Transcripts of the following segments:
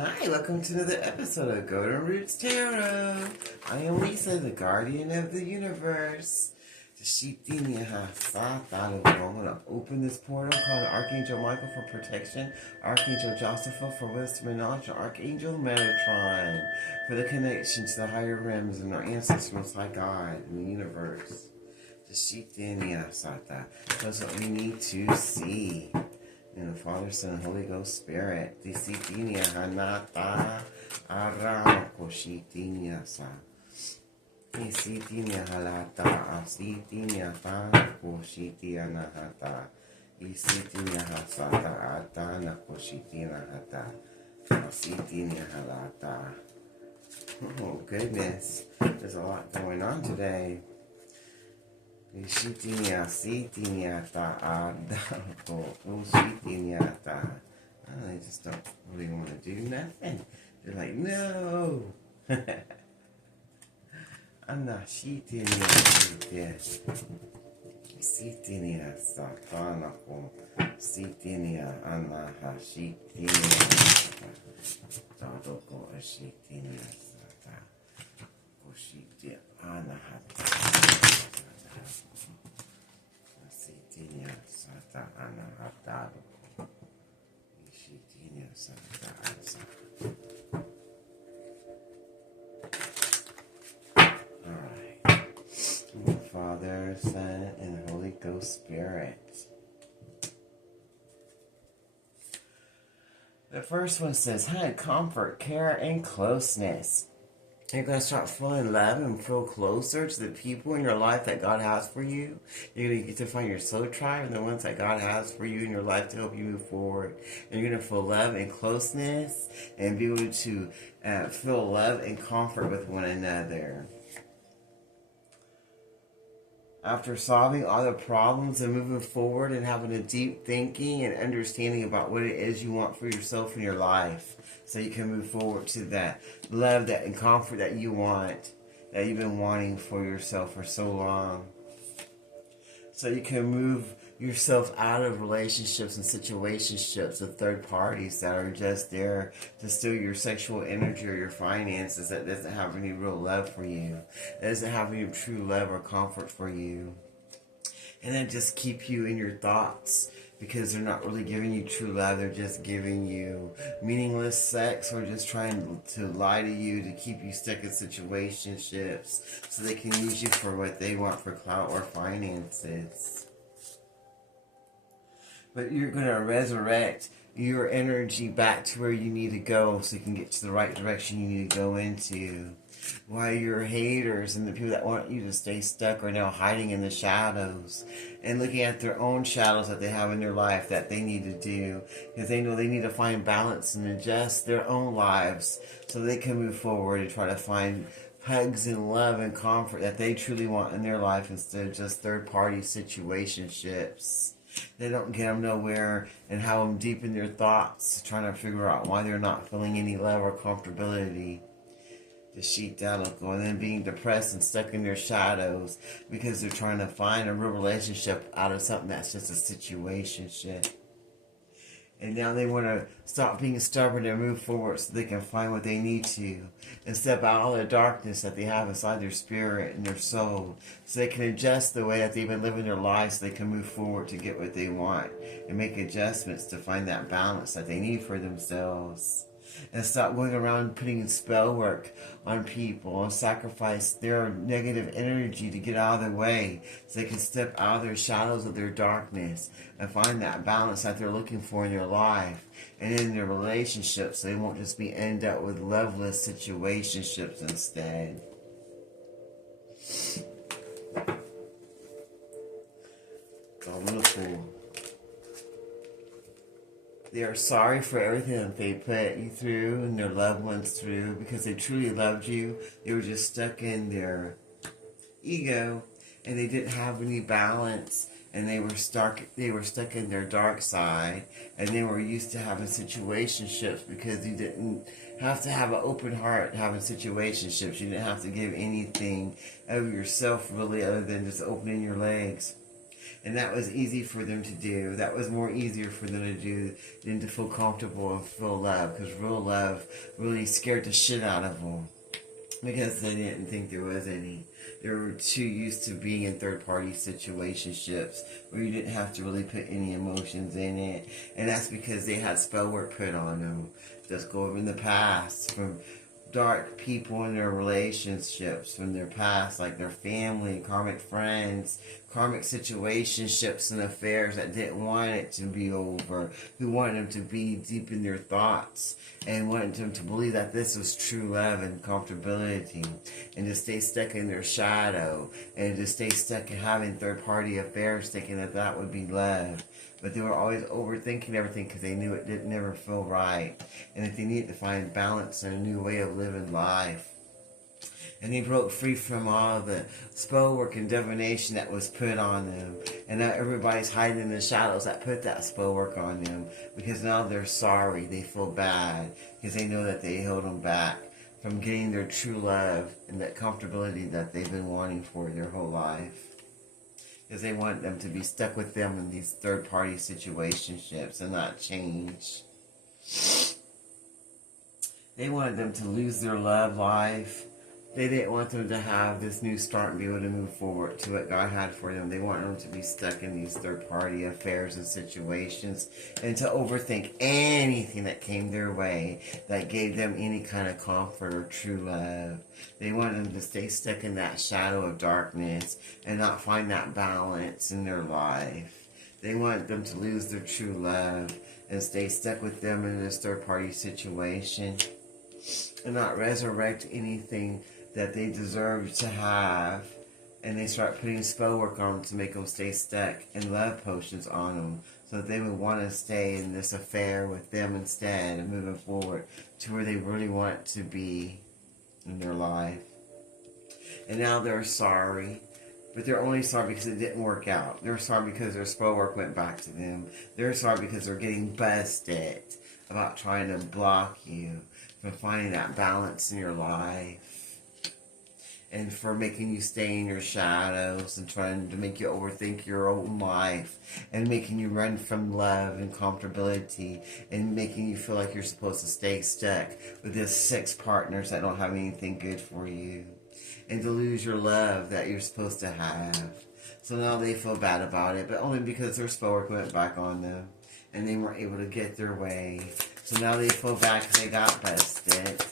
Hi, welcome to another episode of Golden Roots Tarot. I am Lisa, the guardian of the universe. I'm going to open this portal, call Archangel Michael for protection, Archangel Joseph for wisdom and knowledge, and Archangel Metatron for the connection to the higher realms and our ancestors, Most High God, in the universe. That's what we need to see. In the Father, Son, and Holy Ghost Spirit. Disitinia hanata ara koshitinia sa. Isitinia halata asitinia ta koshitia nahata. Isitinia hasata atana koshitina hata. Asitinia halata. Oh goodness, there's a lot going on today. Shitinia, sitiniata, adako, shitiniata. They just don't really want to do nothing. They're like, no. I'm not shitinia, sitinia, satanako, sitinia, anaha, shitinia, tadoko, shitinia, sata, koshitia, anahata. Sitinia sata anahataro. Ishitinia sata asa. Alright. The Father, Son, and Holy Ghost Spirit. The first one says, comfort, care, and closeness. You're going to start feeling love and feel closer to the people in your life that God has for you. You're going to get to find your soul tribe and the ones that God has for you in your life to help you move forward. And you're going to feel love and closeness and be able to feel love and comfort with one another. After solving all the problems and moving forward and having a deep thinking and understanding about what it is you want for yourself in your life, so you can move forward to that love, that and comfort that you want, that you've been wanting for yourself for so long. So you can move yourself out of relationships and situationships with third parties that are just there to steal your sexual energy or your finances, that doesn't have any real love for you, that doesn't have any true love or comfort for you. And then just keep you in your thoughts because they're not really giving you true love. They're just giving you meaningless sex or just trying to lie to you to keep you stuck in situationships so they can use you for what they want for clout or finances. But you're going to resurrect your energy back to where you need to go so you can get to the right direction you need to go into. While your haters and the people that want you to stay stuck are now hiding in the shadows and looking at their own shadows that they have in their life that they need to do, because they know they need to find balance and adjust their own lives so they can move forward and try to find hugs and love and comfort that they truly want in their life instead of just third-party situationships. They don't get them nowhere and have them deep in their thoughts trying to figure out why they're not feeling any love or comfortability. The sheet and then being depressed and stuck in their shadows because they're trying to find a real relationship out of something that's just a situationship. And now they want to stop being stubborn and move forward so they can find what they need to and step out all the darkness that they have inside their spirit and their soul so they can adjust the way that they've been living their lives so they can move forward to get what they want and make adjustments to find that balance that they need for themselves. And stop going around putting spell work on people and sacrifice their negative energy to get out of their way so they can step out of their shadows of their darkness and find that balance that they're looking for in their life and in their relationships so they won't just be end up with loveless situationships instead. Wonderful. They are sorry for everything that they put you through and their loved ones through because they truly loved you. They were just stuck in their ego and they didn't have any balance and they were stuck in their dark side and they were used to having situationships because you didn't have to have an open heart having situationships. You didn't have to give anything of yourself really other than just opening your legs. And that was easy for them to do. That was more easier for them to do than to feel comfortable and feel love. Because real love really scared the shit out of them. Because they didn't think there was any. They were too used to being in third-party situationships where you didn't have to really put any emotions in it. And that's because they had spell work put on them. Just go over in the past from dark people in their relationships from their past, like their family, karmic friends, karmic situationships and affairs that didn't want it to be over, who wanted them to be deep in their thoughts and wanted them to believe that this was true love and comfortability, and to stay stuck in their shadow and to stay stuck in having third-party affairs thinking that that would be love. But they were always overthinking everything because they knew it didn't never feel right. And that they needed to find balance and a new way of living life. And they broke free from all the spell work and divination that was put on them. And now everybody's hiding in the shadows that put that spell work on them. Because now they're sorry. They feel bad. Because they know that they held them back from getting their true love and that comfortability that they've been wanting for their whole life. Because they want them to be stuck with them in these third-party situationships and not change. They wanted them to lose their love life. They didn't want them to have this new start and be able to move forward to what God had for them. They wanted them to be stuck in these third-party affairs and situations and to overthink anything that came their way that gave them any kind of comfort or true love. They wanted them to stay stuck in that shadow of darkness and not find that balance in their life. They wanted them to lose their true love and stay stuck with them in this third-party situation and not resurrect anything that they deserve to have. And they start putting spell work on them to make them stay stuck and love potions on them so that they would want to stay in this affair with them instead and moving forward to where they really want to be in their life. And now they're sorry. But they're only sorry because it didn't work out. They're sorry because their spell work went back to them. They're sorry because they're getting busted about trying to block you from finding that balance in your life. And for making you stay in your shadows and trying to make you overthink your own life and making you run from love and comfortability and making you feel like you're supposed to stay stuck with these 6 partners that don't have anything good for you. And to lose your love that you're supposed to have. So now they feel bad about it, but only because their spell work went back on them and they weren't able to get their way. So now they feel bad because they got busted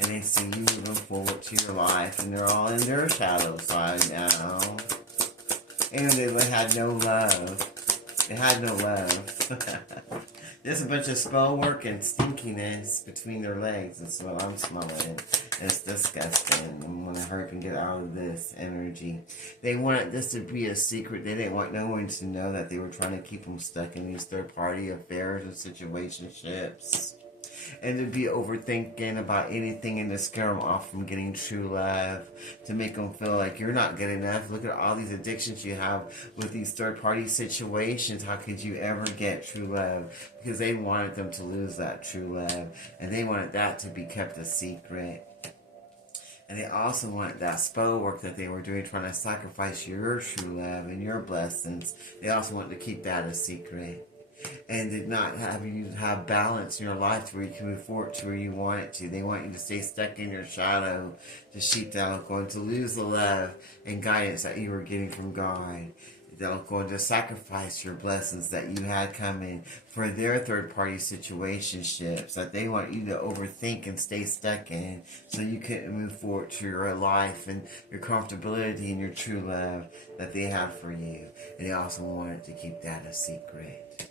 and they see you moving forward to your life and they're all in their shadow side now. And they had no love. They had no love. There's a bunch of spell work and stinkiness between their legs. That's what I'm smelling. It's disgusting. I'm going to hurry up and get out of this energy. They wanted this to be a secret. They didn't want no one to know that they were trying to keep them stuck in these third-party affairs and situationships. And to be overthinking about anything and to scare them off from getting true love. To make them feel like you're not good enough. Look at all these addictions you have with these third-party situations. How could you ever get true love? Because they wanted them to lose that true love. And they wanted that to be kept a secret. And they also wanted that spell work that they were doing, trying to sacrifice your true love and your blessings. They also wanted to keep that a secret. And did not have you have balance in your life to where you can move forward to where you want it to. They want you to stay stuck in your shadow, to sheep down, going to lose the love and guidance that you were getting from God. They're going to sacrifice your blessings that you had coming for their third-party situationships that they want you to overthink and stay stuck in so you couldn't move forward to your life and your comfortability and your true love that they had for you. And they also wanted to keep that a secret.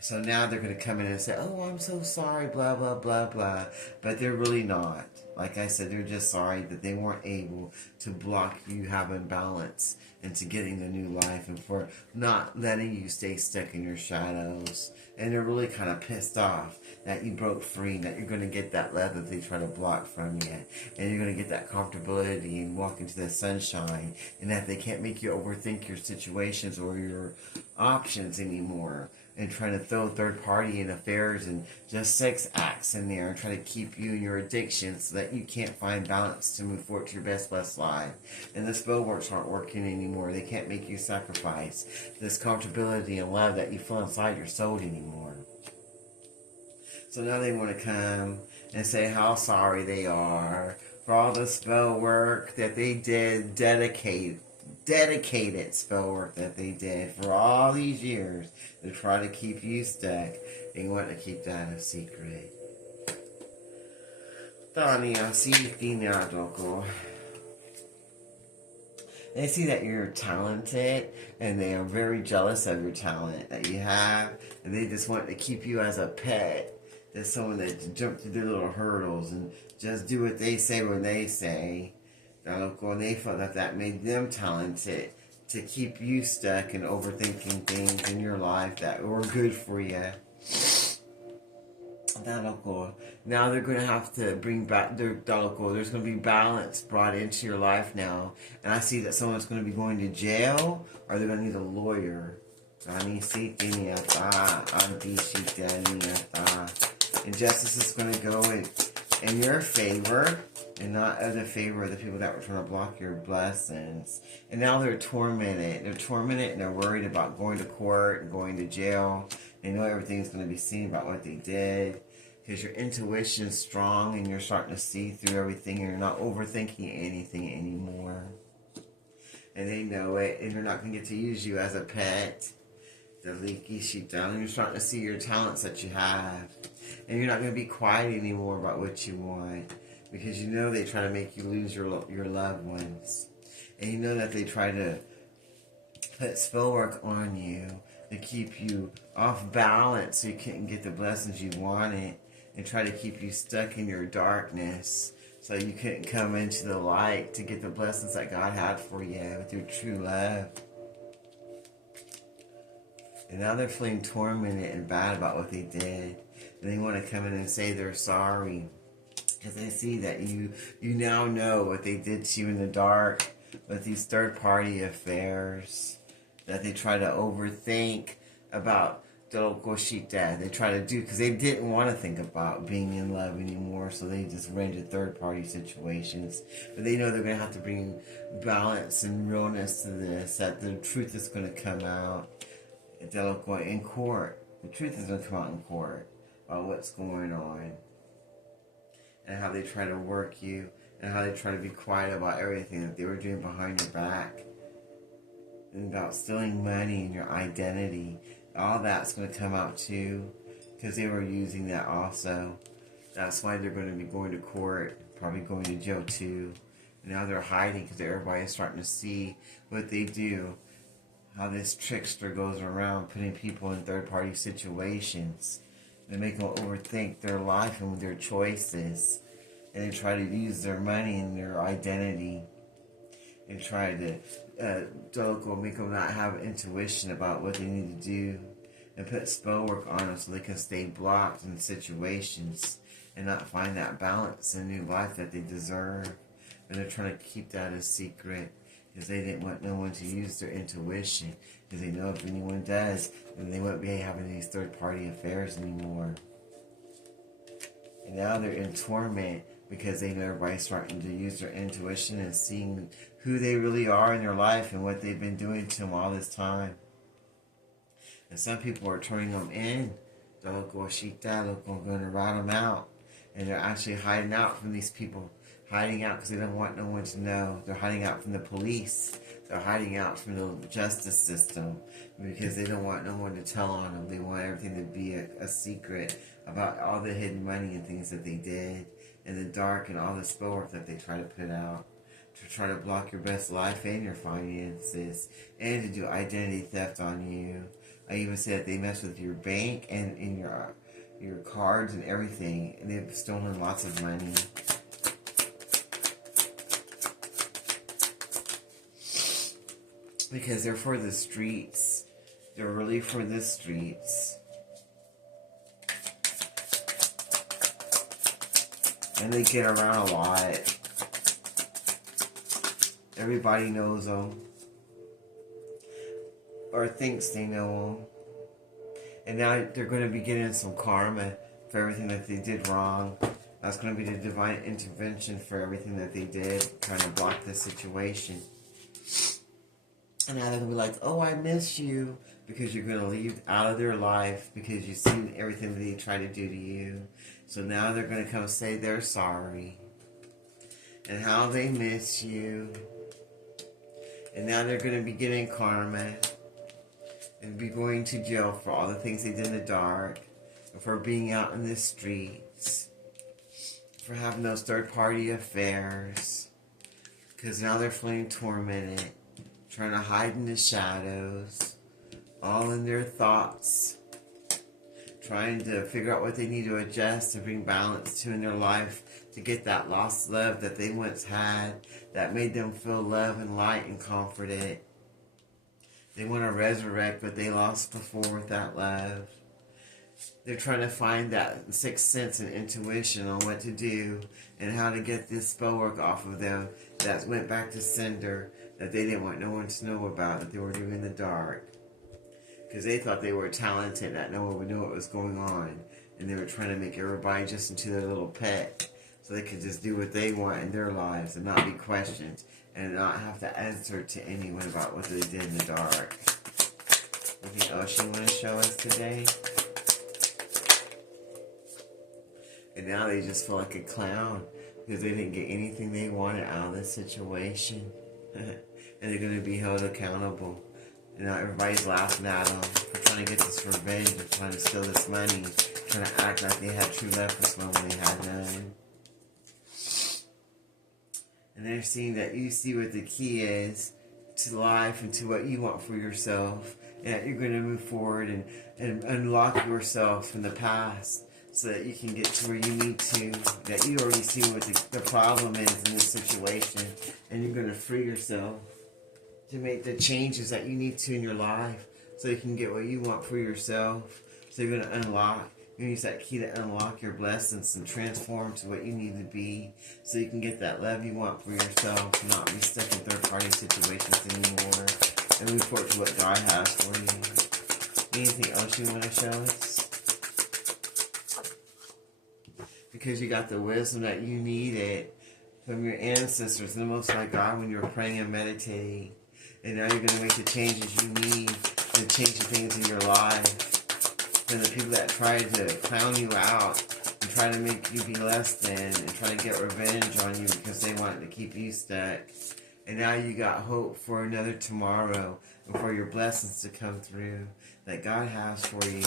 So now they're going to come in and say, oh, I'm so sorry, blah, blah, blah, blah. But they're really not. Like I said, they're just sorry that they weren't able to block you having balance into getting the new life and for not letting you stay stuck in your shadows. And they're really kind of pissed off that you broke free, that you're going to get that love that they try to block from you. And you're going to get that comfortability and walk into the sunshine. And that they can't make you overthink your situations or your options anymore. and trying to throw third party and affairs and just sex acts in there and try to keep you in your addiction so that you can't find balance to move forward to your best blessed life. And the spell works aren't working anymore. They can't make you sacrifice this comfortability and love that you feel inside your soul anymore. So now they want to come and say how sorry they are for all the spell work that they did, dedicated spell work that they did for all these years to try to keep you stuck. They want to keep that a secret. They see that you're talented and they are very jealous of your talent that you have, and they just want to keep you as a pet. There's someone that jump through their little hurdles and just do what they say when they say. And they felt that made them talented to keep you stuck and overthinking things in your life that were good for you. Now they're going to have to bring back their Daleko. There's going to be balance brought into your life now. And I see that someone's going to be going to jail or they're going to need a lawyer. And justice is going to go in your favor and not in the favor of the people that were trying to block your blessings. And now they're tormented. They're tormented and they're worried about going to court and going to jail. They know everything's going to be seen about what they did. Because your intuition is strong and you're starting to see through everything and you're not overthinking anything anymore. And they know it and they're not going to get to use you as a pet. The leaky sheet down, and you're starting to see your talents that you have. And you're not going to be quiet anymore about what you want. Because you know they try to make you lose your loved ones. And you know that they try to put spell work on you to keep you off balance so you couldn't get the blessings you wanted. And try to keep you stuck in your darkness so you couldn't come into the light to get the blessings that God had for you with your true love. And now they're feeling tormented and bad about what they did. And they want to come in and say they're sorry. Because they see that you now know what they did to you in the dark with these third-party affairs that they try to overthink about they try to do because they didn't want to think about being in love anymore, so they just ran to third-party situations. But they know they're going to have to bring balance and realness to this, that the truth is going to come out in court. The truth is going to come out in court about what's going on and how they try to work you and how they try to be quiet about everything that they were doing behind your back and about stealing money and your identity. All that's going to come out too because they were using that also. That's why they're going to be going to court, probably going to jail too. And now they're hiding because everybody's starting to see what they do. How this trickster goes around putting people in third-party situations. They make them overthink their life and their choices. And they try to use their money and their identity. And try to make them not have intuition about what they need to do. And put spell work on them so they can stay blocked in situations. And not find that balance in new life that they deserve. And they're trying to keep that a secret. Because they didn't want no one to use their intuition. Because they know if anyone does, then they won't be having these third-party affairs anymore. And now they're in torment because they know everybody's starting to use their intuition and seeing who they really are in their life and what they've been doing to them all this time. And some people are turning them in. They're going to rat them out. And they're actually hiding out from these people. Hiding out because they don't want no one to know. They're hiding out from the police. They're hiding out from the justice system because they don't want no one to tell on them. They want everything to be a secret about all the hidden money and things that they did in the dark and all the spell work that they try to put out to try to block your best life and your finances and to do identity theft on you. I even said that they mess with your bank and in your cards and everything, and they've stolen lots of money. Because they're for the streets. They're really for the streets. And they get around a lot. Everybody knows them. Or thinks they know them. And now they're going to be getting some karma for everything that they did wrong. That's going to be the divine intervention for everything that they did, trying to block the situation. And now they're going to be like, oh, I miss you, because you're going to leave out of their life because you've seen everything that they tried to do to you. So now they're going to come say they're sorry and how they miss you. And now they're going to be getting karma and be going to jail for all the things they did in the dark, for being out in the streets, for having those third-party affairs, because now they're feeling tormented, trying to hide in the shadows, all in their thoughts, trying to figure out what they need to adjust to bring balance to in their life, to get that lost love that they once had, that made them feel love and light and comforted. They want to resurrect what they lost before with that love. They're trying to find that sixth sense and intuition on what to do and how to get this spell work off of them that went back to sender, that they didn't want no one to know about, that they were doing in the dark. Because they thought they were talented, that no one would know what was going on. And they were trying to make everybody just into their little pet, so they could just do what they want in their lives and not be questioned and not have to answer to anyone about what they did in the dark. Anything else you want to show us today? And now they just feel like a clown because they didn't get anything they wanted out of this situation. And they're going to be held accountable. And now everybody's laughing at them for trying to get this revenge, for trying to steal this money, trying to act like they had true love for someone when they had none. And they're seeing that you see what the key is to life and to what you want for yourself. And that you're going to move forward and unlock yourself from the past so that you can get to where you need to. That you already see what the problem is in this situation. And you're going to free yourself to make the changes that you need to in your life so you can get what you want for yourself. So you're going to unlock. You use that key to unlock your blessings and transform to what you need to be so you can get that love you want for yourself and not be stuck in third-party situations anymore and move forward to what God has for you. Anything else you want to show us? Because you got the wisdom that you needed from your ancestors and the Most High God when you were praying and meditating. And now you're going to make the changes you need to change the things in your life. And the people that tried to clown you out and try to make you be less than and try to get revenge on you because they wanted to keep you stuck. And now you got hope for another tomorrow and for your blessings to come through that God has for you.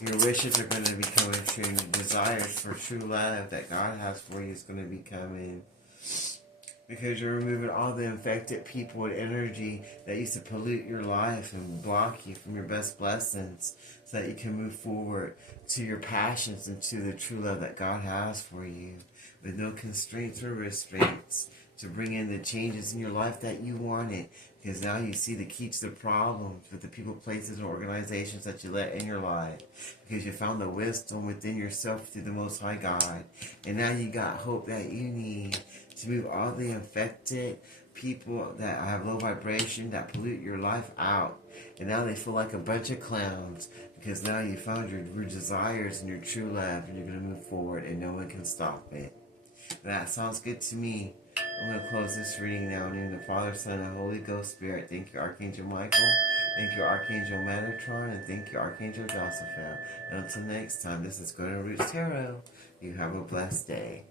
Your wishes are going to be coming true. And your desires for true love that God has for you is going to be coming. Because you're removing all the infected people and energy that used to pollute your life and block you from your best blessings so that you can move forward to your passions and to the true love that God has for you with no constraints or restraints to bring in the changes in your life that you wanted. Because now you see the key to the problems with the people, places, and organizations that you let in your life. Because you found the wisdom within yourself through the Most High God. And now you got hope that you need to move all the infected people that have low vibration, that pollute your life out. And now they feel like a bunch of clowns. Because now you found your desires and your true love. And you're going to move forward and no one can stop it. And that sounds good to me. I'm going to close this reading now in the name of the Father, Son, and Holy Ghost Spirit. Thank you, Archangel Michael. Thank you, Archangel Metatron. And thank you, Archangel Joseph. And until next time, this is Golden Roots Tarot. You have a blessed day.